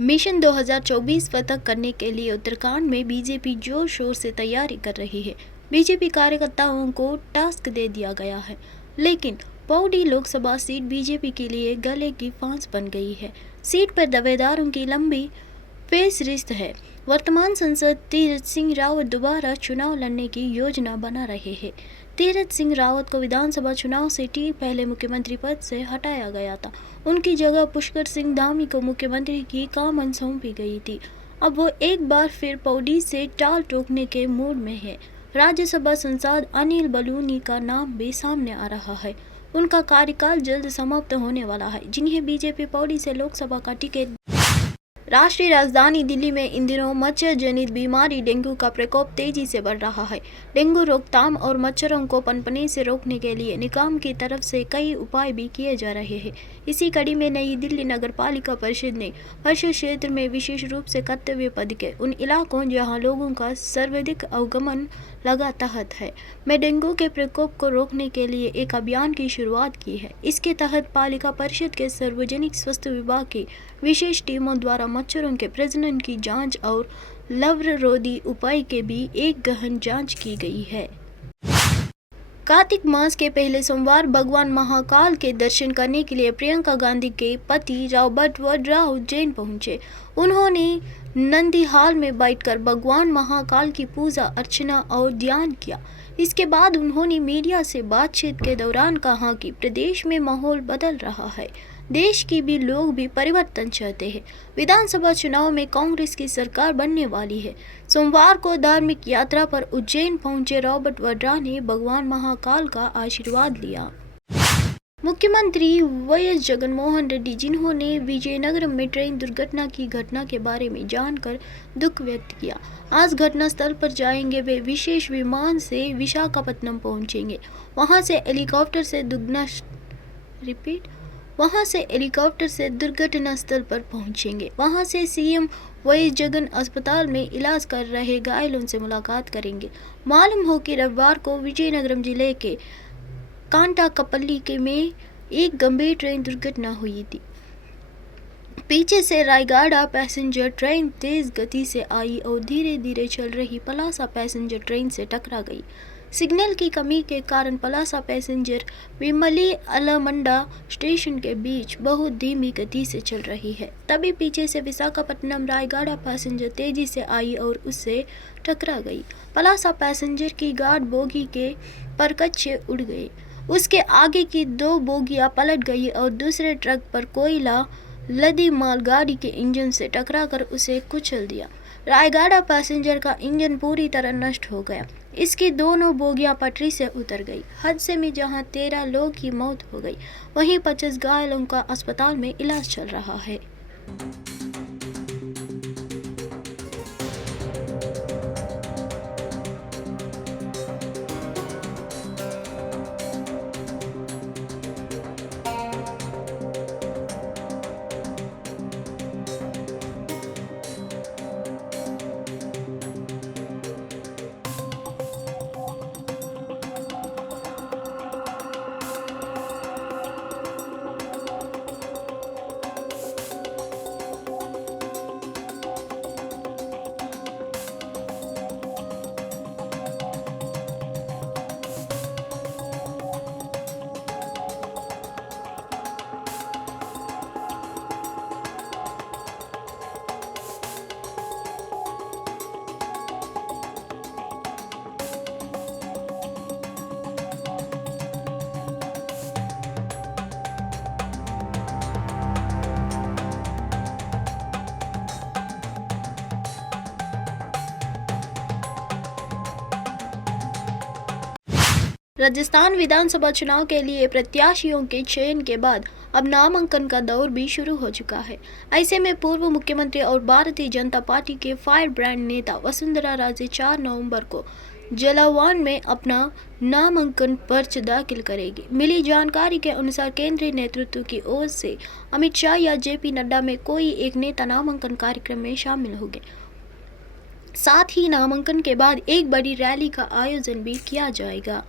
Mission 2024 फतह करने के लिए उत्तराखंड में बीजेपी जोर शोर से तैयारी कर रही है। बीजेपी कार्यकर्ताओं को टास्क दे दिया गया है, लेकिन पौड़ी लोकसभा सीट बीजेपी के लिए गले की फांस बन गई है। सीट पर दावेदारों की लंबी फेहरिस्त है। वर्तमान सांसद तीरथ सिंह रावत दोबारा चुनाव लड़ने की योजना बना रहे हैं। तीरथ सिंह रावत को विधानसभा चुनाव से ठीक पहले मुख्यमंत्री पद से हटाया गया था। उनकी जगह पुष्कर सिंह धामी को मुख्यमंत्री की कमान सौंपी गई थी। अब वो एक बार फिर पौड़ी से टाल ठोकने के मूड में है। राज्यसभा सांसद अनिल बलूनी का नाम भी सामने आ रहा है। उनका कार्यकाल जल्द समाप्त होने वाला है, जिन्हें बीजेपी पौड़ी से लोकसभा का टिकट। राष्ट्रीय राजधानी दिल्ली में इन दिनों मच्छर जनित बीमारी डेंगू का प्रकोप तेजी से बढ़ रहा है। डेंगू रोकथाम और मच्छरों को पनपने से रोकने के लिए निगम की तरफ से कई उपाय भी किए जा रहे हैं। इसी कड़ी में नई दिल्ली नगर पालिका परिषद ने परिषद क्षेत्र में विशेष रूप से कर्तव्य पद के उन इलाकों जहां लोगों का सर्वाधिक अवगमन लगा तहत है में डेंगू के प्रकोप को रोकने के लिए एक अभियान की शुरुआत की है। इसके तहत पालिका परिषद के सार्वजनिक स्वास्थ्य विभाग की विशेष टीमों द्वारा मच्छरों के प्रजनन की जांच और लार्वारोधी उपाय के भी एक गहन जांच की गई है। कार्तिक मास के पहले सोमवार भगवान महाकाल के दर्शन करने के लिए प्रियंका गांधी के पति रॉबर्ट वाड्रा उज्जैन पहुंचे। उन्होंने नंदीहाल में बैठकर भगवान महाकाल की पूजा अर्चना और ध्यान किया। इसके बाद उन्होंने मीडिया से बातचीत के दौरान कहा कि प्रदेश में माहौल बदल रहा है, देश की भी लोग भी परिवर्तन चाहते हैं। विधानसभा चुनाव में कांग्रेस की सरकार बनने वाली है। सोमवार को धार्मिक यात्रा पर उज्जैन पहुंचे रॉबर्ट वाड्रा ने भगवान महाकाल का आशीर्वाद लिया। मुख्यमंत्री वाईएस जगनमोहन रेड्डी, जिन्होंने विजयनगरम में ट्रेन दुर्घटना की घटना के बारे में जानकर दुख व्यक्त किया, आज घटनास्थल पर जाएंगे। वे विशेष विमान से विशाखापट्टनम पहुंचेंगे। वहां से हेलीकॉप्टर से दुर्घटना स्थल पर पहुंचेंगे। वहां से सीएम वाईएस जगन अस्पताल में इलाज कर रहे घायलों से मुलाकात करेंगे। मालूम हो कि रविवार को विजयनगरम जिले के कांटाकपल्ली के में एक गंभीर ट्रेन दुर्घटना हुई थी। पीछे से रायगढ़ पैसेंजर ट्रेन तेज गति से आई और धीरे धीरे चल रही पलासा पैसेंजर ट्रेन से टकरा गई। सिग्नल की कमी के कारण Palasa passenger Vimli allamanda station के बीच बहुत धीमी गति से चल रही है। तभी पीछे से विशाखापट्टनम रायगढ़ पैसेंजर तेजी से आई और उससे टकरा गई। पलासा पैसेंजर की गार्ड बोगी के परकच्चे उड़ गए। उसके आगे की 2 बोगियां पलट गई और दूसरे ट्रक पर कोयला लदी मालगाड़ी के इंजन से टकराकर उसे कुचल दिया। रायगढ़ पैसेंजर का इंजन पूरी तरह नष्ट हो गया। इसकी दोनों बोगियां पटरी से उतर गई। हादसे में जहां 13 लोगों की मौत हो गई, वहीं 50 घायलों का अस्पताल में इलाज चल रहा है। राजस्थान विधानसभा चुनाव के लिए प्रत्याशियों के चयन के बाद अब नामांकन का दौर भी शुरू हो चुका है। ऐसे में पूर्व मुख्यमंत्री और भारतीय जनता पार्टी के फायर ब्रांड नेता वसुंधरा राजे 4 नवंबर को जलावन में अपना नामांकन पर्चा दाखिल करेगी। मिली जानकारी के अनुसार केंद्रीय नेतृत्व की ओर से अमित शाह या जेपी नड्डा में कोई एक नेता नामांकन कार्यक्रम में शामिल होंगे। साथ ही नामांकन के बाद एक बड़ी रैली का आयोजन भी किया जाएगा।